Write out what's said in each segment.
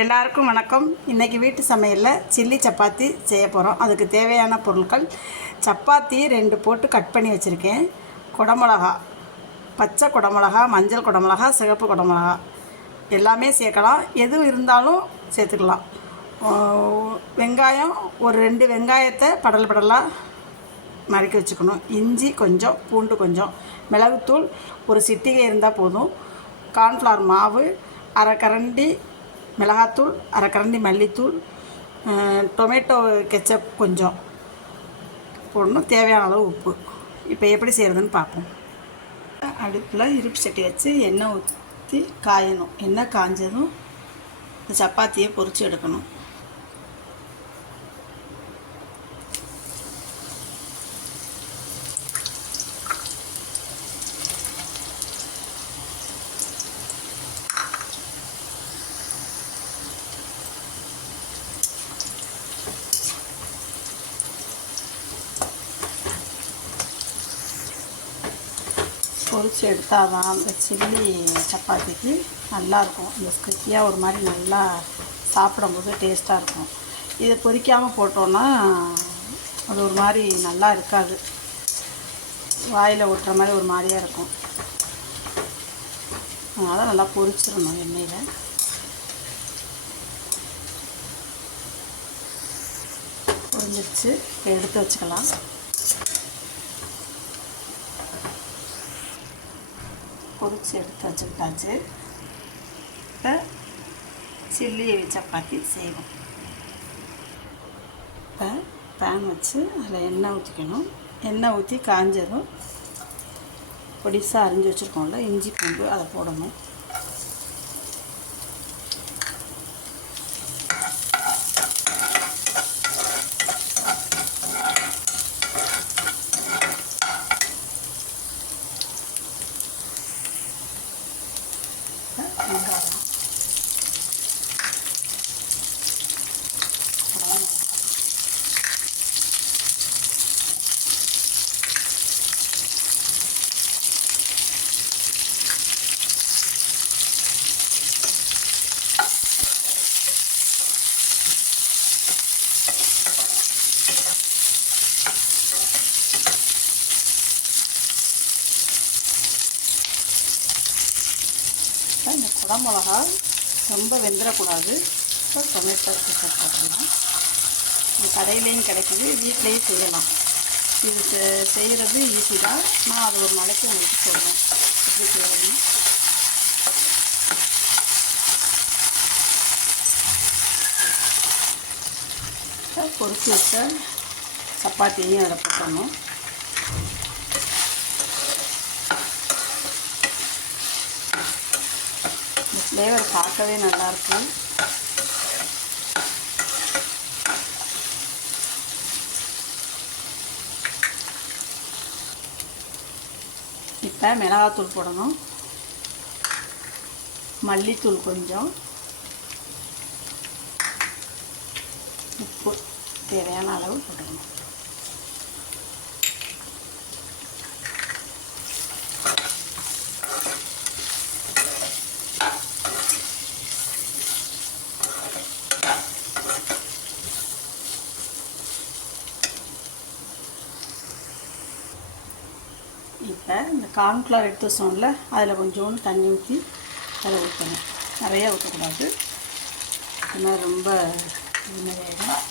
எல்லாருக்கும் வணக்கம். இன்றைக்கி வீட்டு சமையலில் சில்லி சப்பாத்தி செய்ய போகிறோம். அதுக்கு தேவையான பொருட்கள்: சப்பாத்தி 2 போட்டு கட் பண்ணி வச்சுருக்கேன், குடமிளகா, பச்சை குடமிளகா, மஞ்சள் குடமிளகா, சிகப்பு குடமிளகா எல்லாமே சேர்க்கலாம், எது இருந்தாலும் சேர்த்துக்கலாம். வெங்காயம் ஒரு 2 வெங்காயத்தை படலாக நறுக்கி வச்சுக்கணும். இஞ்சி கொஞ்சம், பூண்டு கொஞ்சம், மிளகுத்தூள் ஒரு சிட்டிகை இருந்தால் போதும், கார்ன்ஃப்ளவர் மாவு அரை கரண்டி, மிளகாத்தூள் அரை கரண்டி, மல்லித்தூள், டொமேட்டோ கெச்சப் கொஞ்சம் போடணும், தேவையான அளவு உப்பு. இப்போ எப்படி செய்கிறதுன்னு பார்ப்போம். அடுப்பில் இருப்பு சட்டி வச்சு எண்ணெய் ஊற்றி காயணும். எண்ணெய் காஞ்சதும் இந்த சப்பாத்தியை பொரித்து எடுக்கணும். பொரித்து எடுத்தால் தான் அந்த சில்லி சப்பாத்திக்கு நல்லாயிருக்கும். இந்த ஸ்கிரிப்பியாக ஒரு மாதிரி நல்லா சாப்பிடும்போது டேஸ்ட்டாக இருக்கும். இதை பொரிக்காமல் போட்டோன்னா அது ஒரு மாதிரி நல்லா இருக்காது, வாயில் ஒட்டுற மாதிரி ஒரு மாதிரியாக இருக்கும். அதனால் நல்லா பொரிச்சிடணும் எண்ணெயில். பொரிஞ்சிருச்சு, எடுத்து வச்சுக்கலாம். பொரிச்சு எடுத்து வச்சுக்கிட்டாச்சு. இப்போ சில்லி சப்பாத்தி செய்வோம். இப்போ பேன் வச்சு அதில் எண்ணெய் ஊற்றிக்கணும். எண்ணெய் ஊற்றி காஞ்சதும் பொடிசாக அரிஞ்சு வச்சுருக்கோம்ல இஞ்சி பூண்டு அதை போடணும். வெங்காயம், இந்த குடமிளகா ரொம்ப வெந்துடக்கூடாது. இப்போ டொமேட்டோ கெச்சப் போடலாம். இது கடையிலையும் கிடைக்குது, வீட்லேயும் செய்யலாம். இது செய்கிறது ஈஸி தான். நான் அது ஒரு நாளைக்கு உங்களுக்கு சொல்கிறேன் எப்படி செய்கிறதுன்னு. பொரிச்சு வச்ச சப்பாத்தியையும் அதில் போட்டணும். ஃப்ளேவர் பார்க்கவே நல்லாயிருக்கும். இப்போ மிளகாத்தூள் போடணும், மல்லித்தூள் கொஞ்சம், உப்பு தேவையான அளவு போடணும். இப்போ இந்த கார்ன்ஃப்ளவர் எடுத்து வச்சோம்ல அதில் கொஞ்சோண்டு தண்ணி ஊற்றி அதில் ஊற்றணும். நிறையா ஊற்றக்கூடாது, ஏன்னா ரொம்ப இதுமாதிரியாயிடும்.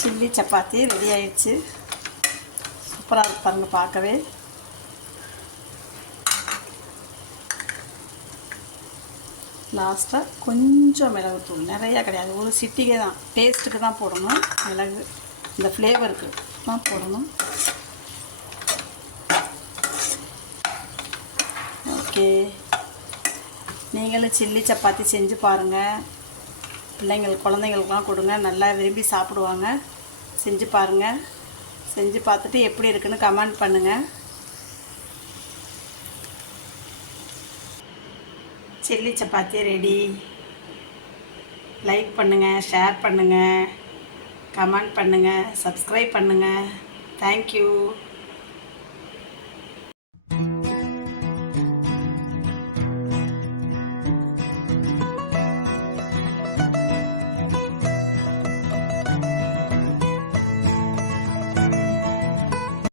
சில்லி சப்பாத்தி ரெடி ஆயிடுச்சு. சூப்பராக இருக்கு பாருங்கள் பார்க்கவே. லாஸ்ட்டாக கொஞ்சம் மிளகுத்தூள், நிறையா கிடையாது, ஒரு சிட்டிகை தான், டேஸ்ட்டுக்கு தான் போடணும். மிளகு இந்த ஃப்ளேவருக்கு தான் போடணும். ஓகே, நீங்களும் சில்லி சப்பாத்தி செஞ்சு பாருங்கள். குழந்தைங்களுக்கெலாம் கொடுங்க, நல்லா விரும்பி சாப்பிடுவாங்க. செஞ்சு பாருங்கள். செஞ்சு பார்த்துட்டு எப்படி இருக்குன்னு கமெண்ட் பண்ணுங்கள். Chilli chapati ready. லைக் பண்ணுங்கள், ஷேர் பண்ணுங்கள். கமெண்ட் பண்ணுங்கள், சப்ஸ்கிரைப் பண்ணுங்கள். தேங்க்யூ.